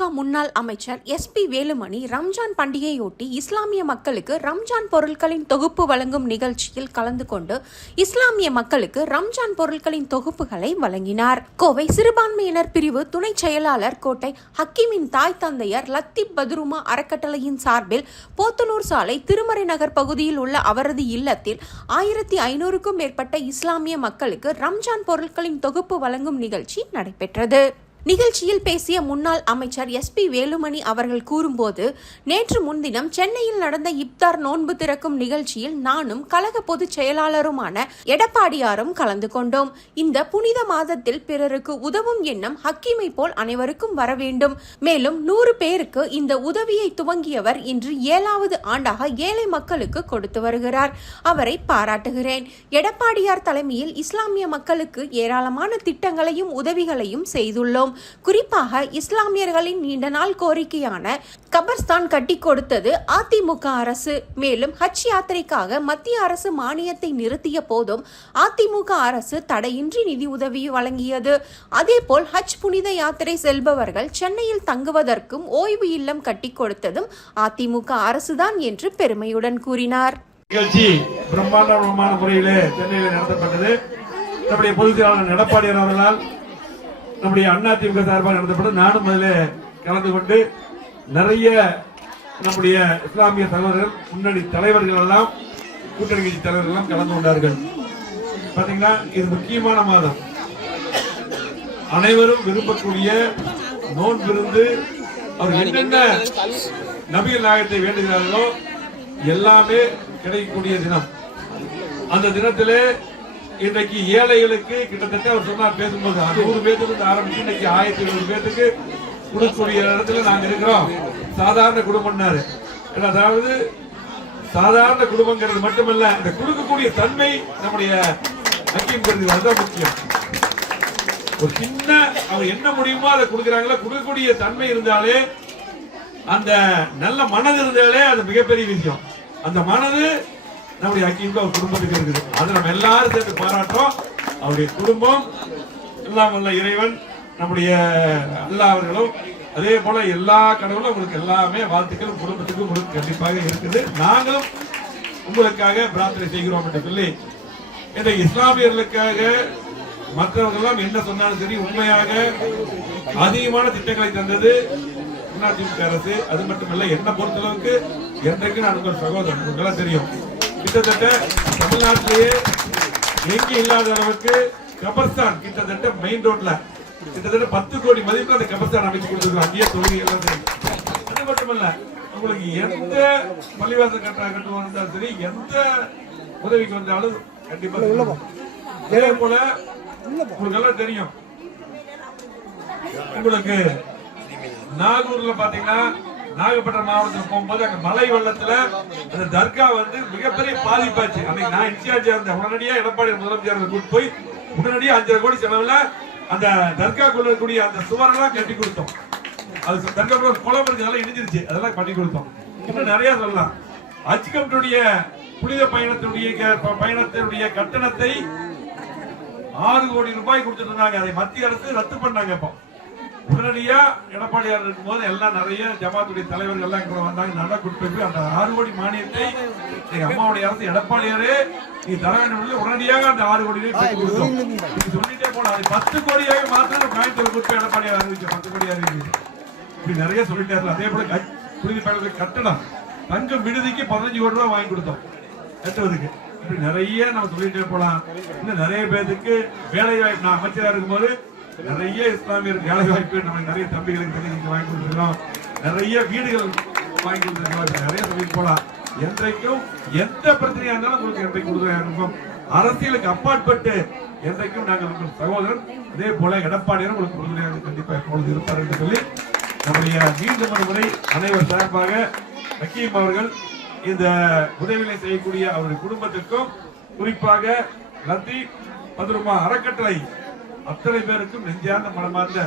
அதிமுக முன்னாள் அமைச்சர் SP வேலுமணி ரம்ஜான் பண்டிகையொட்டி இஸ்லாமிய மக்களுக்கு ரம்ஜான் பொருட்களின் தொகுப்பு வழங்கும் நிகழ்ச்சியில் கலந்து கொண்டு இஸ்லாமிய மக்களுக்கு ரம்ஜான் பொருட்களின் தொகுப்புகளை வழங்கினார். கோவை சிறுபான்மையினர் பிரிவு துணை செயலாளர் கோட்டை ஹக்கீமின் தாய் தந்தையர் லத்தீப் பத்ருமா அறக்கட்டளையின் சார்பில் போத்தனூர் சாலை திருமறை நகர் பகுதியில் உள்ள அவரது இல்லத்தில் 1500க்கும் மேற்பட்ட இஸ்லாமிய மக்களுக்கு ரம்ஜான் பொருட்களின் தொகுப்பு வழங்கும் நிகழ்ச்சி நடைபெற்றது. நிகழ்ச்சியில் பேசிய முன்னாள் அமைச்சர் SP வேலுமணி அவர்கள் கூறும்போது, நேற்று முன்தினம் சென்னையில் நடந்த இப்தார் நோன்பு திறக்கும் நிகழ்ச்சியில் நானும் கழக பொதுச் செயலாளருமான எடப்பாடியாரும் கலந்து கொண்டோம். இந்த புனித மாதத்தில் பிறருக்கு உதவும் எண்ணம் ஹக்கீமை போல் அனைவருக்கும் வர வேண்டும். மேலும் 100 பேருக்கு இந்த உதவியை துவங்கியவர் இன்று 7வது ஆண்டாக ஏழை மக்களுக்கு கொடுத்து வருகிறார். அவரை பாராட்டுகிறேன். எடப்பாடியார் தலைமையில் இஸ்லாமிய மக்களுக்கு ஏராளமான திட்டங்களையும் உதவிகளையும் செய்துள்ளோம். குறிப்பாக இஸ்லாமியர்களின் நீண்ட நாள் கோரிக்கையான கபர்ஸ்தான் கட்டி கொடுத்தது அதிமுக அரசு. மேலும் ஹஜ் யாத்திரைக்காக மத்திய அரசு மானியத்தை நிறுத்திய போதும் அதிமுக அரசு தடையின்றி நிதி உதவி வழங்கியது. அதேபோல் ஹஜ் புனித யாத்திரை செல்பவர்கள் சென்னையில் தங்குவதற்கும் ஓய்வு இல்லம் கட்டி கொடுத்ததும் அதிமுக அரசுதான் என்று பெருமையுடன் கூறினார். நிகழ்ச்சி பிரம்மாண்டமான முறையிலே சென்னையில் நடத்தப்பட்டது. நம்முடைய பொதுச் செயலாளர் எடப்பாடியார் அவர்களால் நம்முடைய அதிமுக சார்பாக நடத்தப்பட்டது. நானும் அதில் கலந்து கொண்டு நிறைய நம்முடைய இஸ்லாமிய தலைவர்கள், முன்னணி தலைவர்கள் எல்லாம், கூட்டணி கட்சி தலைவர்கள் எல்லாம் கலந்து கொண்டார்கள். பாத்தீங்கன்னா இது முக்கியமான மாதம். அனைவரும் விரும்பக்கூடிய நோன்பிருந்து அவர் என்னென்ன நபிகள் நாயகத்தை வேண்டுகிறார்களோ எல்லாமே கிடைக்கக்கூடிய தினம். அந்த தினத்திலே இன்றைக்கு ஏழைகளுக்கு கிட்டத்தட்ட அவர் சொன்னார் பேசும்போது 100 பேருக்கு ஆரம்பிச்சு இன்னைக்கு 1700 பேருக்கு கொடுக்கக்கூடிய இடத்துல நாங்க இருக்கிறோம். சாதாரண குடும்பம்னாரு. அதாவது சாதாரண குடும்பங்கிறது மட்டுமல்ல, இந்த கொடுக்கக்கூடிய தன்மை நம்முடைய ஹக்கீம் கருதி அதுதான் முக்கியம். ஒரு சின்ன அவர் என்ன முடியுமோ அதை கொடுக்குறாங்களோ, கொடுக்கக்கூடிய தன்மை இருந்தாலே, அந்த நல்ல மனது இருந்தாலே அது மிகப்பெரிய விஷயம். அந்த மனது நம்முடைய ஹக்கீம்ல ஒரு குடும்பத்துக்கு இருக்குது. அதை நம்ம எல்லாரும் சேர்ந்து பாராட்டுறோம். அவருடைய குடும்பம் எல்லாம் வல்ல இறைவன் நம்முடைய அல்லாஹ் அவர்களும் அதே போல எல்லா கடவுளும் உங்களுக்கு எல்லாமே வாழ்த்துக்கள் குடும்பத்துக்கு உங்களுக்கு கண்டிப்பாக இருக்குது. நாங்களும் உங்களுக்காக பிரார்த்தனை செய்கிறோம் என்று சொல்லி, இந்த இஸ்லாமியர்களுக்காக மற்றவர்கள் எல்லாம் என்ன சொன்னாலும் சரி, உண்மையாக அதிகமான திட்டங்களை தந்தது அதிமுக அரசு. அது மட்டுமல்ல, என்ன பொறுத்தளவுக்கு என்றைக்கு நான் உங்கள் சகோதரன், உங்களுக்கு தெரியும். கிட்டத்தட்ட தமிழ்நாட்டிலேயே எங்கே இல்லாத அளவுக்கு கபர்ஸ்தான் கிட்டத்தட்ட மெயின் ரோட்ல கிட்டத்தட்ட 10 கோடி மதிப்புல அந்த கபர்ஸ்தான் அமைச்சு கொடுத்துருக்கோம். அங்கேயே தொழுகை எல்லாம் சரி. அது மட்டுமல்ல, உங்களுக்கு எந்த பள்ளிவாசல் கட்டுவோம் இருந்தாலும் சரி, எந்த உதவிக்கு வந்தாலும் கண்டிப்பா. அதே போல உங்களுக்கு எல்லாம் தெரியும், உங்களுக்கு நாகூர்ல பாத்தீங்கன்னா, நாகப்பட்டினம் மாவட்டத்தில் போகும்போது அங்க மழை வெள்ளத்துல அந்த தர்கா மிகப்பெரிய பாதிப்பாச்சு. அன்னைக்கு நான் இன்சார்ஜா இருந்தேன். உடனடியா எடப்பாடி முதலமைச்சர் கூட்டு போய் உடனடியா 5 கோடி செலவுல அந்த தர்காக்குள்ள இருக்கக்கூடிய அந்த சுவரெல்லாம் கட்டி கொடுத்தோம். அது தர்காக்குள்ள குளம் இருக்கிறதெல்லாம் இடிஞ்சிருச்சு, அதெல்லாம் கட்டி கொடுத்தோம். இன்னும் நிறைய சொல்லலாம். ஹஜ் கமிட்டியுடைய புனித பயணத்தினுடைய கட்டணத்தை 6 கோடி ரூபாய் கொடுத்துட்டு இருந்தாங்க. அதை மத்திய அரசு ரத்து பண்ணாங்க. இப்போ உடனடியா எடப்பாடியார் இருக்கும் போது எல்லாம் நிறைய ஜமாத்துடைய தலைவர்கள் எல்லாம் கூட வந்தாங்க. நல்லா கொடுத்து அந்த 6 கோடி மானியத்தை எங்க அம்மாவுடைய அரசு எடப்பாடியாரே நீ தர வேண்டும், உடனடியாக அந்த 6 கோடியை கொடுத்தோம். சொல்லிட்டே போனா அது 10 கோடியாக மாத்திரம் கோயம்புத்தூர் கொடுத்து எடப்பாடியார் அறிவிச்சு 10 கோடி அறிவிச்சு இப்படி நிறைய சொல்லிட்டாரு. அதே போல புனித பயணத்துக்கு கட்டணம் தங்கும் விடுதிக்கு 15 கோடி ரூபாய் வாங்கி கொடுத்தோம் கட்டுவதுக்கு. இப்படி நிறைய நம்ம சொல்லிட்டே போலாம். இன்னும் நிறைய பேருக்கு வேலை வாய்ப்பு, நான் அமைச்சராக இருக்கும்போது நிறைய இஸ்லாமியர் வேலை வாய்ப்பு நம்ம நிறைய தம்பிகளுக்கு வாங்கி கொடுத்துருக்கோம். நிறைய வீடுகள் வாங்கி கொடுத்துருக்கோம். நிறைய சொல்லிட்டு போலாம். என்றைக்கும் எந்த பிரச்சனையா இருந்தாலும் உங்களுக்கு என்றைக்கு கொடுக்குறோம். அரசியலுக்கு அப்பாற்பட்டு என்றைக்கும் நாங்கள் உங்கள் சகோதரன். அதே போல எடப்பாடியாரும் உங்களுக்கு உறுதுணையாக கண்டிப்பா எப்பொழுது இருப்பார் என்று சொல்லி நம்முடைய மீண்டும் ஒரு முறை அனைவர் சார்பாக ஹக்கீம் அவர்கள் இந்த உதவிகளை செய்யக்கூடிய அவருடைய குடும்பத்திற்கும், குறிப்பாக லத்தீப் பத்ருமா அறக்கட்டளை அத்தனை பேருக்கும் நெஞ்சார்ந்த மனமார்ந்த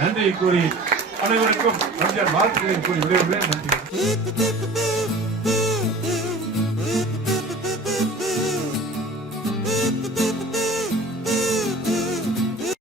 நன்றியை கூறி அனைவருக்கும் வாழ்த்துக்களை கூறி விடைபெறுகிறேன். நன்றி.